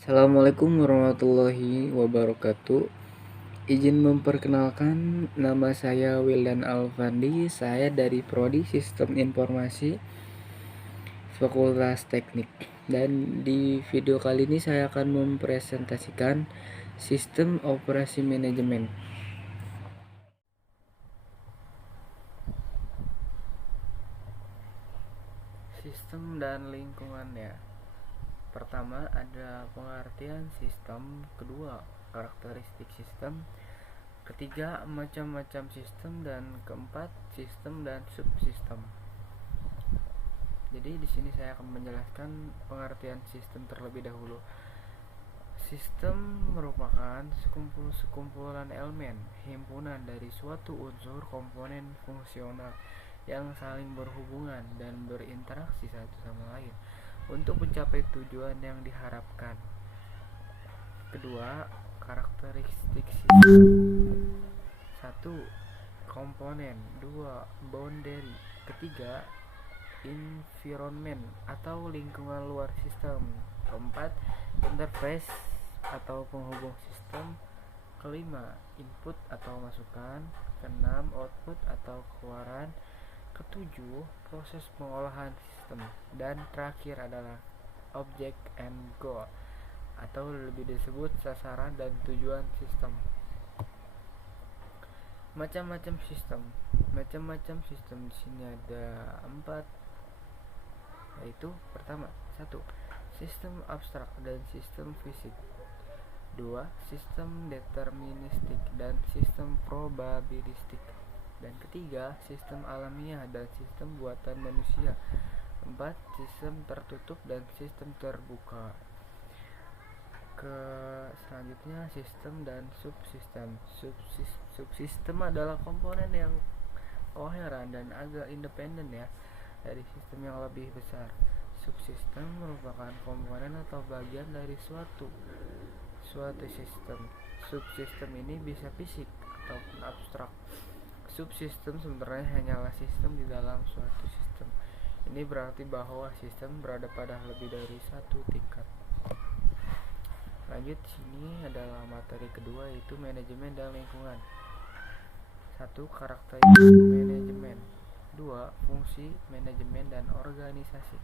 Assalamualaikum warahmatullahi wabarakatuh. Izin memperkenalkan, nama saya Wildan Alfandi. Saya dari Prodi Sistem Informasi Fakultas Teknik. Dan di video kali ini saya akan mempresentasikan Sistem Operasi Manajemen. Sistem dan lingkungannya. Pertama ada pengertian sistem, kedua karakteristik sistem, ketiga macam-macam sistem, dan keempat sistem dan subsistem. Jadi di sini saya akan menjelaskan pengertian sistem terlebih dahulu. Sistem merupakan sekumpulan elemen, himpunan dari suatu unsur komponen fungsional yang saling berhubungan dan berinteraksi satu sama lain untuk mencapai tujuan yang diharapkan. Kedua, karakteristik sistem. 1. Komponen. 2. Boundary. Ketiga, environment atau lingkungan luar sistem. Keempat, interface atau penghubung sistem. Kelima, input atau masukan. Keenam, output atau keluaran. Ketujuh, proses pengolahan sistem. Dan terakhir adalah object and goal atau lebih disebut sasaran dan tujuan sistem. Macam-macam sistem. Macam-macam sistem di sini ada 4, yaitu pertama, 1. Sistem abstrak dan sistem fisik. 2. Sistem deterministik dan sistem probabilistik. Dan ketiga, sistem alamiah dan sistem buatan manusia. 4. Sistem tertutup dan sistem terbuka. Selanjutnya sistem dan subsistem. Subsistem adalah komponen yang koheren dan agak independen dari sistem yang lebih besar. Subsistem merupakan komponen atau bagian dari suatu sistem. Subsistem ini bisa fisik ataupun abstrak. Subsistem sebenarnya hanyalah sistem di dalam suatu sistem. Ini berarti bahwa sistem berada pada lebih dari satu tingkat. Lanjut, sini adalah materi kedua, yaitu manajemen dan lingkungan. 1. Karakteristik manajemen. 2. Fungsi manajemen dan organisasi.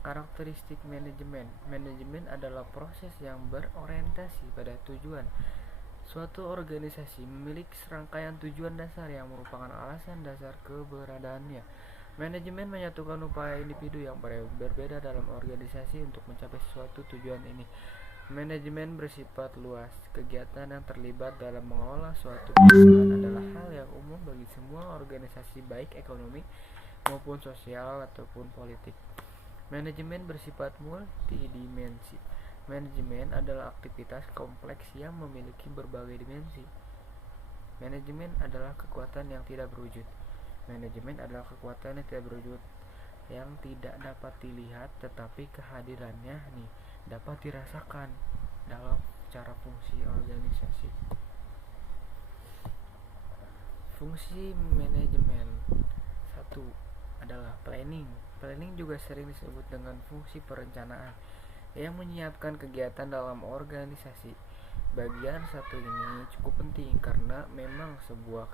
Karakteristik manajemen. Manajemen adalah proses yang berorientasi pada tujuan. Suatu organisasi memiliki serangkaian tujuan dasar yang merupakan alasan dasar keberadaannya. Manajemen menyatukan upaya individu yang berbeda dalam organisasi untuk mencapai suatu tujuan ini. Manajemen bersifat luas. Kegiatan yang terlibat dalam mengelola suatu perusahaan adalah hal yang umum bagi semua organisasi, baik ekonomi maupun sosial ataupun politik. Manajemen bersifat multidimensi. Manajemen adalah aktivitas kompleks yang memiliki berbagai dimensi. Manajemen adalah kekuatan yang tidak berwujud. Manajemen adalah kekuatan yang tidak berwujud, yang tidak dapat dilihat, tetapi kehadirannya dapat dirasakan dalam cara fungsi organisasi. Fungsi manajemen. 1. Adalah planning. Planning juga sering disebut dengan fungsi perencanaan yang menyiapkan kegiatan dalam organisasi. Bagian satu ini cukup penting karena memang sebuah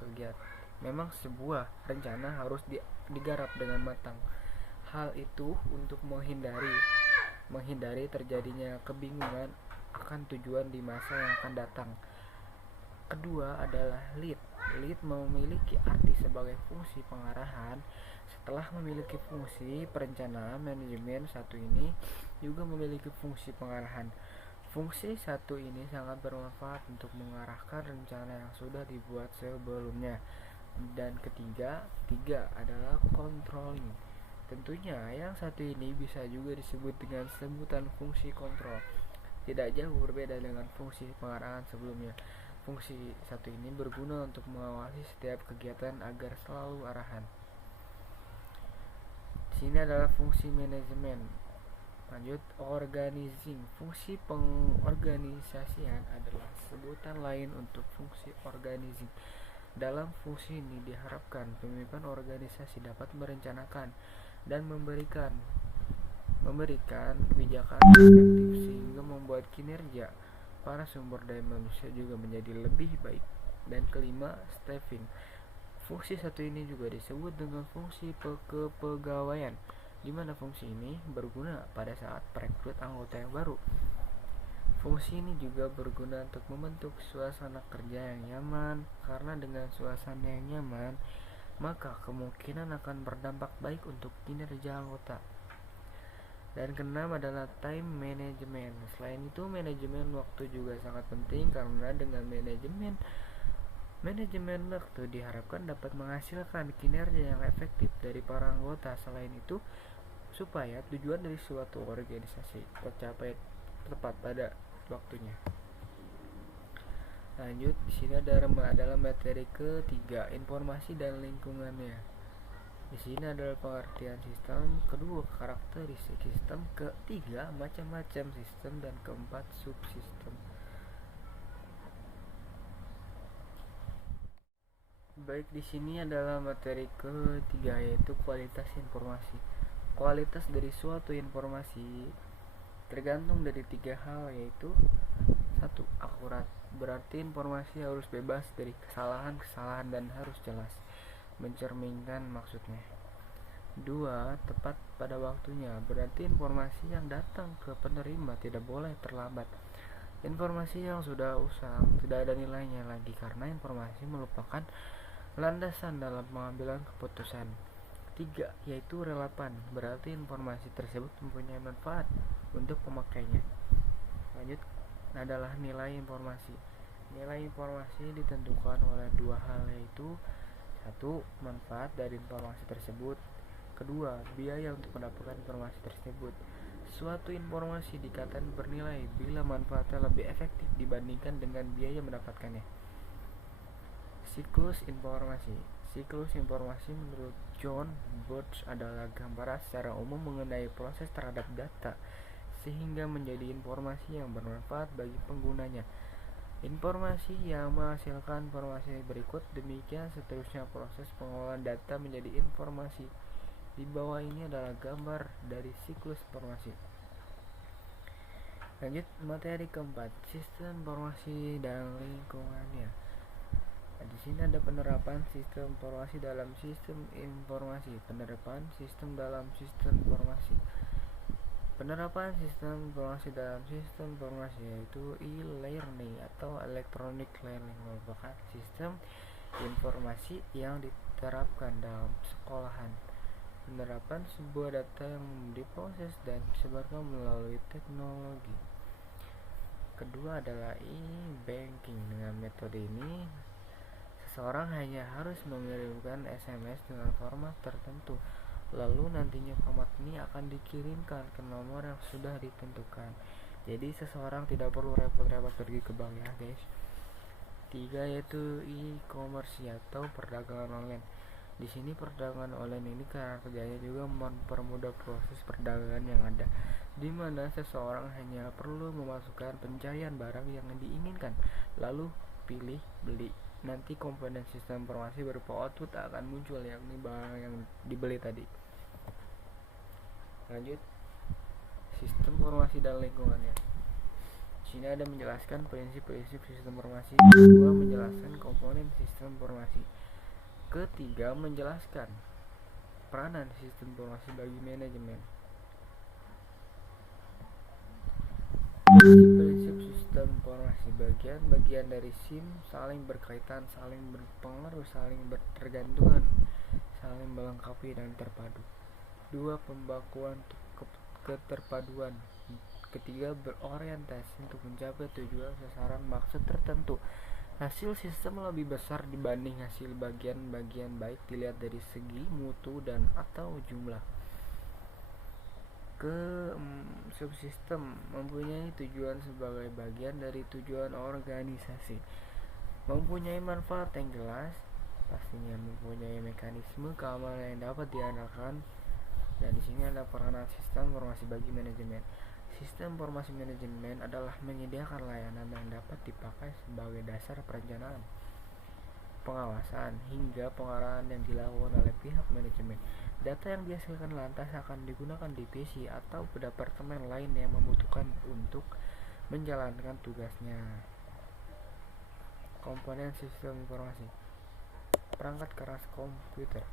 rencana harus digarap dengan matang. Hal itu untuk menghindari terjadinya kebingungan akan tujuan di masa yang akan datang. Kedua adalah lead. Lead memiliki arti sebagai fungsi pengarahan. Setelah memiliki fungsi perencanaan, manajemen satu ini juga memiliki fungsi pengarahan. Fungsi satu ini sangat bermanfaat untuk mengarahkan rencana yang sudah dibuat sebelumnya. Dan ketiga adalah controlling. Tentunya yang satu ini bisa juga disebut dengan sebutan fungsi kontrol. Tidak jauh berbeda dengan fungsi pengarahan sebelumnya. Fungsi satu ini berguna untuk mengawasi setiap kegiatan agar selalu arahan. Sini adalah fungsi manajemen. Lanjut, organizing. Fungsi pengorganisasian adalah sebutan lain untuk fungsi organizing. Dalam fungsi ini diharapkan pemimpin organisasi dapat merencanakan dan memberikan kebijakan efektif membuat kinerja para sumber daya manusia juga menjadi lebih baik. Dan kelima, staffing. Fungsi satu ini juga disebut dengan fungsi kepegawaian, di mana fungsi ini berguna pada saat perekrut anggota yang baru. Fungsi ini juga berguna untuk membentuk suasana kerja yang nyaman, karena dengan suasana yang nyaman, maka kemungkinan akan berdampak baik untuk kinerja anggota. Dan keenam adalah time management. Selain itu, manajemen waktu juga sangat penting, karena dengan manajemen waktu diharapkan dapat menghasilkan kinerja yang efektif dari para anggota. Selain itu, supaya tujuan dari suatu organisasi tercapai tepat pada waktunya. Lanjut, di sini adalah materi ketiga, informasi dan lingkungannya. Di sini adalah pengertian sistem, kedua karakteristik sistem, ketiga macam-macam sistem, dan keempat subsistem. Baik, di sini adalah materi ketiga, yaitu kualitas informasi. Kualitas dari suatu informasi tergantung dari tiga hal, yaitu satu, akurat. Berarti informasi harus bebas dari kesalahan dan harus jelas, mencerminkan maksudnya. 2. Tepat pada waktunya. Berarti informasi yang datang ke penerima tidak boleh terlambat. Informasi yang sudah usang tidak ada nilainya lagi, karena informasi merupakan landasan dalam pengambilan keputusan. 3. Yaitu relevan. Berarti informasi tersebut mempunyai manfaat untuk pemakainya. Lanjut adalah nilai informasi. Nilai informasi ditentukan oleh dua hal, yaitu satu, manfaat dari informasi tersebut. Kedua, biaya untuk mendapatkan informasi tersebut. Suatu informasi dikatakan bernilai bila manfaatnya lebih efektif dibandingkan dengan biaya mendapatkannya. Siklus informasi. Siklus informasi menurut John Birch adalah gambaran secara umum mengenai proses terhadap data sehingga menjadi informasi yang bermanfaat bagi penggunanya. Informasi yang menghasilkan informasi berikut, demikian seterusnya proses pengolahan data menjadi informasi. Di bawah ini adalah gambar dari siklus informasi. Lanjut, materi keempat, sistem informasi dan lingkungannya. Di sini ada penerapan sistem informasi dalam sistem informasi. Penerapan sistem dalam sistem informasi. Penerapan sistem informasi dalam sistem informasi yaitu e-learning atau electronic learning, merupakan sistem informasi yang diterapkan dalam sekolahan. Penerapan sebuah data yang diproses dan disebarkan melalui teknologi. Kedua adalah e-banking. Dengan metode ini, seseorang hanya harus mengirimkan SMS dengan format tertentu, lalu nantinya format ini akan dikirimkan ke nomor yang sudah ditentukan. Jadi seseorang tidak perlu repot-repot pergi ke bank, ya guys. 3 yaitu e-commerce atau perdagangan online. Di sini perdagangan online ini karena kerjanya juga mempermudah proses perdagangan yang ada, di mana seseorang hanya perlu memasukkan pencarian barang yang diinginkan, lalu pilih beli. Nanti komponen sistem informasi berupa output akan muncul, yakni barang yang dibeli tadi. Lanjut, sistem informasi dan lingkungannya. Sini ada menjelaskan prinsip-prinsip sistem informasi. Kedua, menjelaskan komponen sistem informasi. Ketiga, menjelaskan peranan sistem informasi bagi manajemen. Prinsip sistem informasi. Bagian-bagian dari SIM saling berkaitan, saling berpengaruh, saling bertergantungan, saling melengkapi dan terpadu. 2. Pembakuan keterpaduan. Ketiga, berorientasi untuk mencapai tujuan, sasaran, maksud tertentu. Hasil sistem lebih besar dibanding hasil bagian-bagian, baik dilihat dari segi mutu dan atau jumlah. Subsistem mempunyai tujuan sebagai bagian dari tujuan organisasi, mempunyai manfaat yang jelas, pastinya mempunyai mekanisme keamanan yang dapat diandalkan. Dan di sini ada peranan sistem informasi bagi manajemen. Sistem informasi manajemen adalah menyediakan layanan yang dapat dipakai sebagai dasar perencanaan, pengawasan, hingga pengarahan yang dilakukan oleh pihak manajemen. Data yang dihasilkan lantas akan digunakan divisi atau departemen lain yang membutuhkan untuk menjalankan tugasnya. Komponen sistem informasi. Perangkat keras komputer.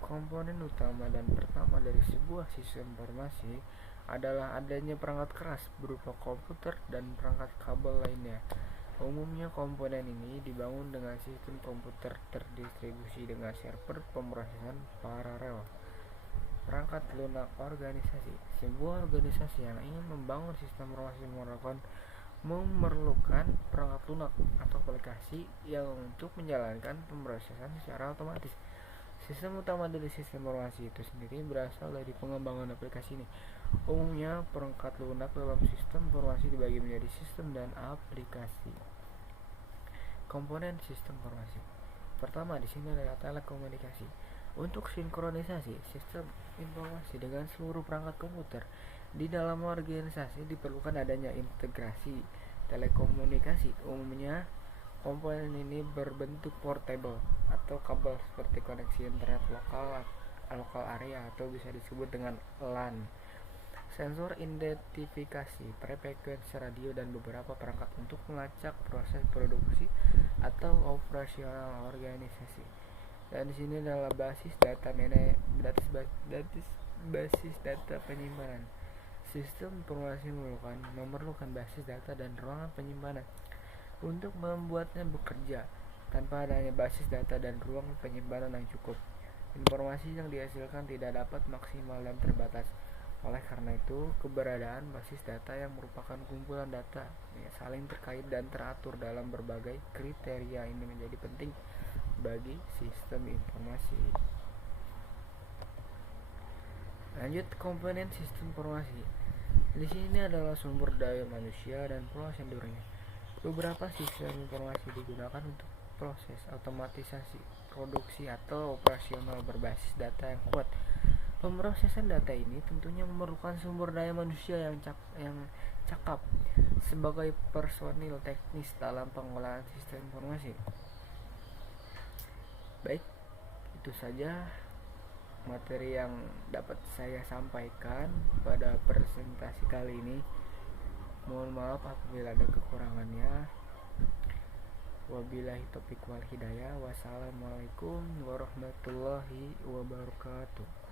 Komponen utama dan pertama dari sebuah sistem informasi adalah adanya perangkat keras berupa komputer dan perangkat kabel lainnya. Umumnya komponen ini dibangun dengan sistem komputer terdistribusi dengan server pemrosesan paralel. Perangkat lunak organisasi. Sebuah organisasi yang ingin membangun sistem informasi memerlukan perangkat lunak atau aplikasi yang untuk menjalankan pemrosesan secara otomatis. Sistem utama dari sistem informasi itu sendiri berasal dari pengembangan aplikasi ini. Umumnya, perangkat lunak dalam sistem informasi dibagi menjadi sistem dan aplikasi. Komponen sistem informasi. Pertama di sini adalah telekomunikasi. Untuk sinkronisasi sistem informasi dengan seluruh perangkat komputer di dalam organisasi diperlukan adanya integrasi telekomunikasi. Umumnya komponen ini berbentuk portable atau kabel seperti koneksi internet lokal area atau bisa disebut dengan LAN. Sensor identifikasi frekuensi radio dan beberapa perangkat untuk melacak proses produksi atau operasional organisasi. Dan di sini adalah basis data basis data penyimpanan. Sistem informasi memerlukan basis data dan ruangan penyimpanan untuk membuatnya bekerja. Tanpa adanya basis data dan ruang penyimpanan yang cukup, informasi yang dihasilkan tidak dapat maksimal dan terbatas. Oleh karena itu, keberadaan basis data yang merupakan kumpulan data saling terkait dan teratur dalam berbagai kriteria ini menjadi penting bagi sistem informasi. Lanjut, komponen sistem informasi. Di sini adalah sumber daya manusia dan prosedurnya. Beberapa sistem informasi digunakan untuk proses otomatisasi, produksi atau operasional berbasis data yang kuat. Pemrosesan data ini tentunya memerlukan sumber daya manusia yang cakap sebagai personil teknis dalam pengolahan sistem informasi. Baik, itu saja materi yang dapat saya sampaikan pada presentasi kali ini. Mohon maaf apabila ada kekurangannya. Wabillahi taufiq wal hidayah. Wassalamualaikum warahmatullahi wabarakatuh.